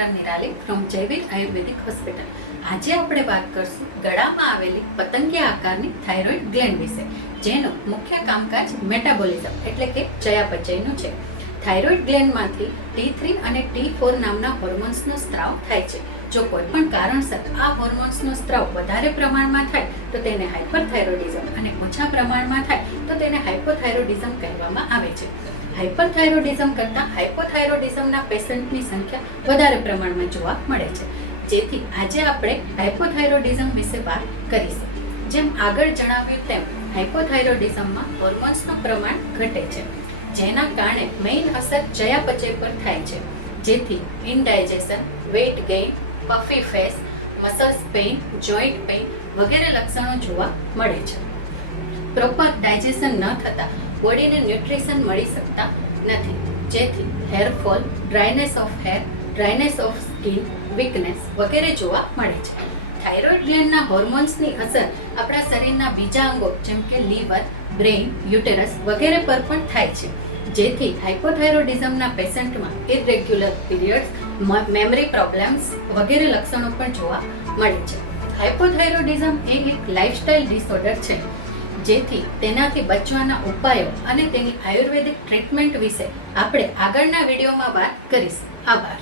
Doctor Nirali from Jayveer Ayurvedic hospital. આજે આપણે વાત કરશું ગળામાં આવેલી પતંગિયા આકારની થાઇરોઇડ ગ્લેન્ડ વિશે, જેનું મુખ્ય કામકાજ મેટાબોલિઝમ એટલે કે ચયાપચયનું છે. થાઇરોઇડ ગ્લેન્ડમાંથી T3 અને T4 નામના હોર્મોન્સનો સ્ત્રાવ થાય છે. જો કોઈ પણ કારણસર આ હોર્મોન્સનો સ્ત્રાવ વધારે પ્રમાણમાં થાય તો તેને હાઇપરથાઇરોઇડિઝમ અને ઓછા પ્રમાણમાં થાય તો તેને હાઇપોથાઇરોઇડિઝમ કહેવામાં આવે છે. હાઇપરથાઇરોઇડિઝમ કરતાં હાઇપોથાઇરોઇડિઝમના પેશન્ટની સંખ્યા વધારે પ્રમાણમાં જોવા મળે છે. જેથી આજે આપણે હાઇપોથાઇરોઇડિઝમ વિશે વાત કરીશું. જેમ આગળ જણાવ્યું તેમ હાઇપોથાઇરોઇડિઝમમાં હોર્મોન્સનું પ્રમાણ ઘટે છે, જેના કારણે મેઇન અસર ચયાપચય પર થાય છે. જેથી indigestion, weight gain, puffy face, muscles pain, joint pain વગેરે લક્ષણો જોવા મળે છે. પ્રોપર ડાયજેશન ન થતાં બોડીને ન્યુટ્રિશન મળી શકતા નથી, જેથી hair fall, dryness of hair, dryness of skin, weakness વગેરે જોવા મળે છે. થાઇરોઇડ ગ્લેન્ડના હોર્મોન્સની અસર આપણા શરીરના બીજા અંગો જેમ કે લીવર, બ્રેઇન, યુટેરસ વગેરે પર પણ થાય છે. જેથી હાઇપોથાઇરોઇડિઝમના પેશન્ટમાં ઇરેગ્યુલર પીરિયડ્સ, મેમરી પ્રોબ્લેમ્સ વગેરે લક્ષણો પણ જોવા મળે છે. હાઇપોથાઇરોઇડિઝમ એ એક લાઇફસ્ટાઇલ ડિસઓર્ડર છે, જેથી તેનાથી બચવાના ઉપાયો અને તેની આયુર્વેદિક ટ્રીટમેન્ટ વિશે આપણે આગળના વિડીયોમાં વાત કરીશું. આભાર.